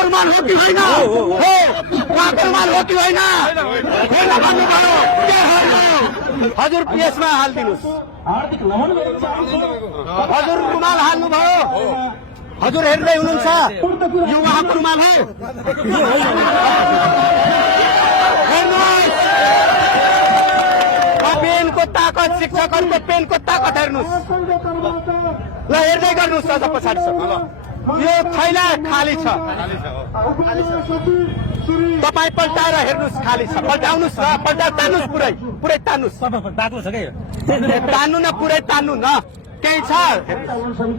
उहाँको रुमाल हो कि होइन हो उहाँको रुमाल हो कि होइन होइन भन्नुभयो के होइन हजुर पिएसमा हालिदिनुहोस् हजुर रुमाल हाल्नुभयो हजुर हेर्दै हुनुहुन्छ यो उहाँको रुमाल हो हेर्नुहोस् पेनको ताकत शिक्षकहरूको पेनको ताकत हेर्नुहोस् ल हेर्दै गर्नुहोस् अझ पछाडिसम्म ल यो थैला खाली छ तपाईँ पल्टाएर हेर्नुहोस् खाली छ पल्टाउनुहोस् न पल्टाएर तान्नुहोस् पुरै पुरै तान्नुहोस् तान्नु न पुरै तान्नु न केही छ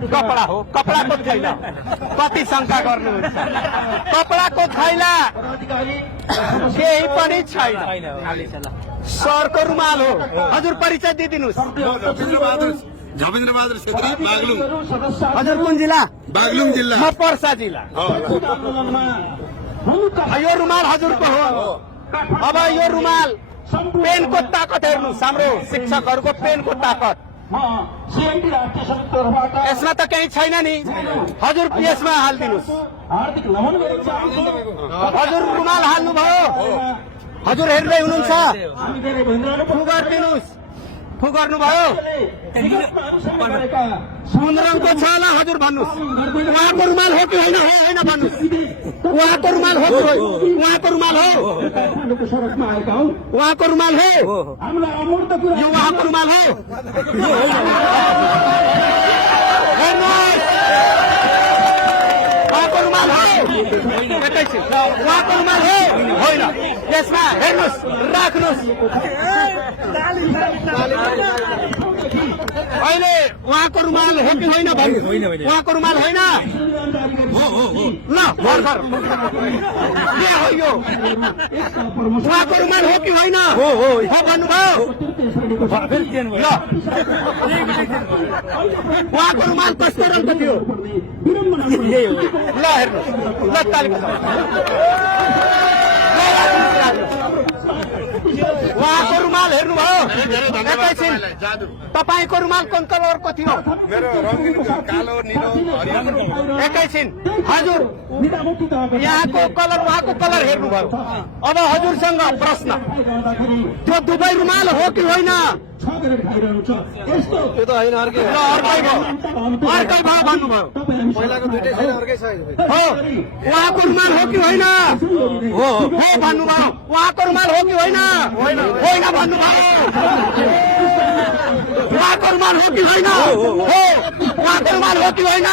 कपडा हो कपडाको थैला कति शङ्का गर्नुहुन्छ कपडाको थैला केही पनि छैन सरको रुमाल हो हजुर परिचय दिइदिनुहोस् झपेन्द्र बहादुर छेत्री बागलुङ हजुर कुन जिल्ला बागलुङ जिल्ला म पर्सा जिल्ला यो रुमाल हजुरको हो अब यो रुमाल पेनको ताकत हेर्नुहोस् हाम्रो शिक्षकहरूको पेनको ताकत यसमा त केही छैन नि हजुर पिएसमा हालिदिनुहोस् हजुर रुमाल हाल्नुभयो हजुर हेर्दै हुनुहुन्छ फुगरिदिनुहोस् फुगर्नुभयो सुन्दरङको छ होला हजुर भन्नुहोस् उहाँको रुमाल हो कि होइन होइन भन्नुहोस् उहाँको रुमाल हो कि उहाँको रुमाल हो उहाँको रुमाल हो यो उहाँको रुमाल हो हेर्नुहोस् उहाँको रुमाल हो एकैछिन उहाँको रुमाल हो होइन यसमा हेर्नुहोस् राख्नुहोस् अहिले उहाँको रुमाल हो कि होइन भन्नुहोस् उहाँको रुमाल होइन ल भर्खर के हो यो उहाँको रुमाल हो कि होइन हो भन्नुभयो ल उहाँको रुमाल कस्तो रङको थियो ल हेर्नुहोस् ल ताली उहाँको रुमाल हेर्नुभयो एकैछिन तपाईँको रुमाल कुन कलरको थियो एकैछिन हजुर यहाँको कलर उहाँको कलर हेर्नुभयो अब हजुरसँग प्रश्न त्यो दुवै रुमाल हो कि होइन त्यो त होइन अर्कै भयो भन्नुभयो हो उहाँको रुमाल हो कि होइन हो भन्नुभयो उहाँको रुमाल हो कि होइन होइन भन्नुभयो उहाँको रुमाल हो कि होइन हो उहाँको रुमाल हो कि होइन